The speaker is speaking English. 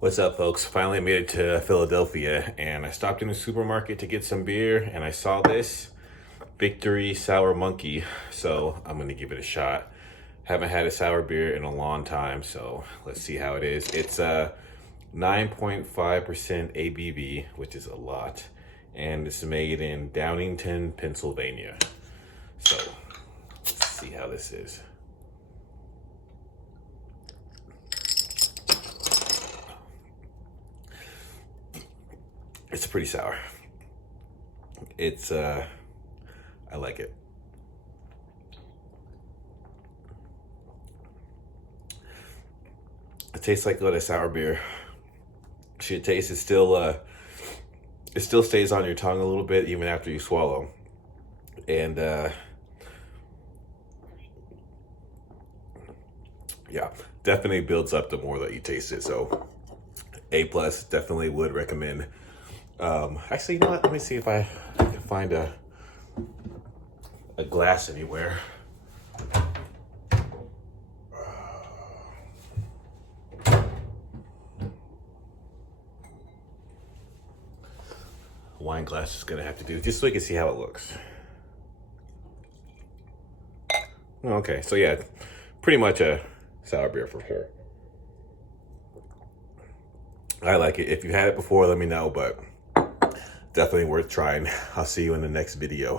What's up, folks? Finally made it to Philadelphia, and I stopped in the supermarket to get some beer, and I saw this Victory Sour Monkey, so I'm gonna give it a shot. Haven't had a sour beer in a long time, so let's see how it is. It's 9.5% ABV, which is a lot, and it's made in Downingtown, Pennsylvania. So let's see how this is. It's pretty sour. It's I like it. It tastes like what a sour beer should taste. It still stays on your tongue a little bit even after you swallow. And yeah, definitely builds up the more that you taste it. So A plus, definitely would recommend. Actually, you know what? Let me see if I can find a glass anywhere. Wine glass is gonna have to do, just so we can see how it looks. Okay, so yeah, pretty much a sour beer for sure. I like it. If you had it before, let me know, but definitely worth trying. I'll see you in the next video.